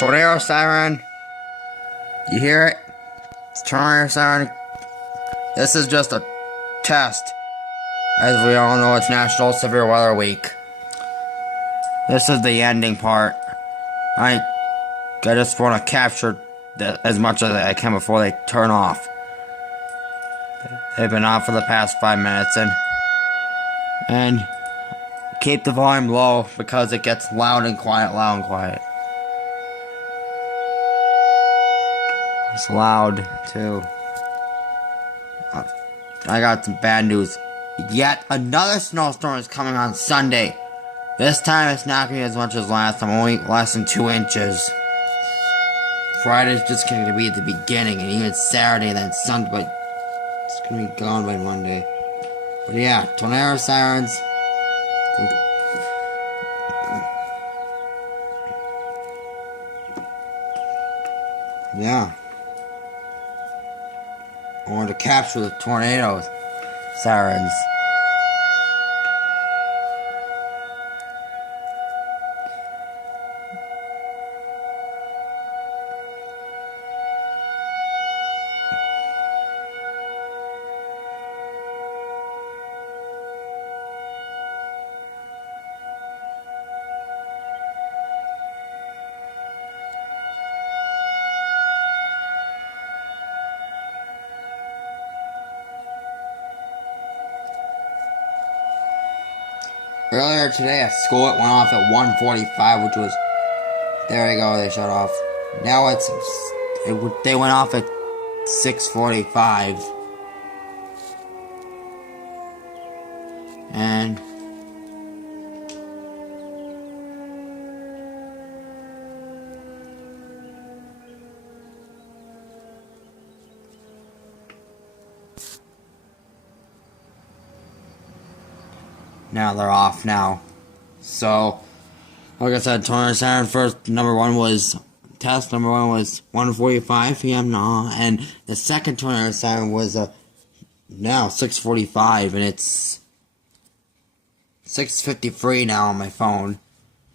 Tornado siren. You hear it? It's tornado siren. This is just a test. As we all know, it's National Severe Weather Week. This is the ending part. I just want to capture as much as I can before they turn off. They've been off for the past 5 minutes, and keep the volume low because it gets loud and quiet, loud and quiet. It's loud too. I got some bad news. Yet another snowstorm is coming on Sunday. This time it's not going to be as much as last time, only less than 2 inches. Friday's just going to be at the beginning, and even Saturday, and then Sunday, but it's going to be gone by Monday. But yeah, tornado sirens. Yeah. I wanted to capture the tornado sirens. Earlier today at school it went off at 1:45, which was... There we go, they shut off. Now they went off at 6:45. And... now they're off now. So, like I said, tornado siren test number one was 1:45 p.m. now, and the second tornado siren was now 6:45, and it's 6:53 now on my phone.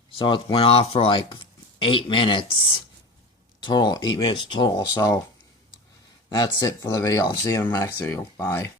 So it went off for like 8 minutes total, 8 minutes total. So that's it for the video. I'll see you in the next video. Bye.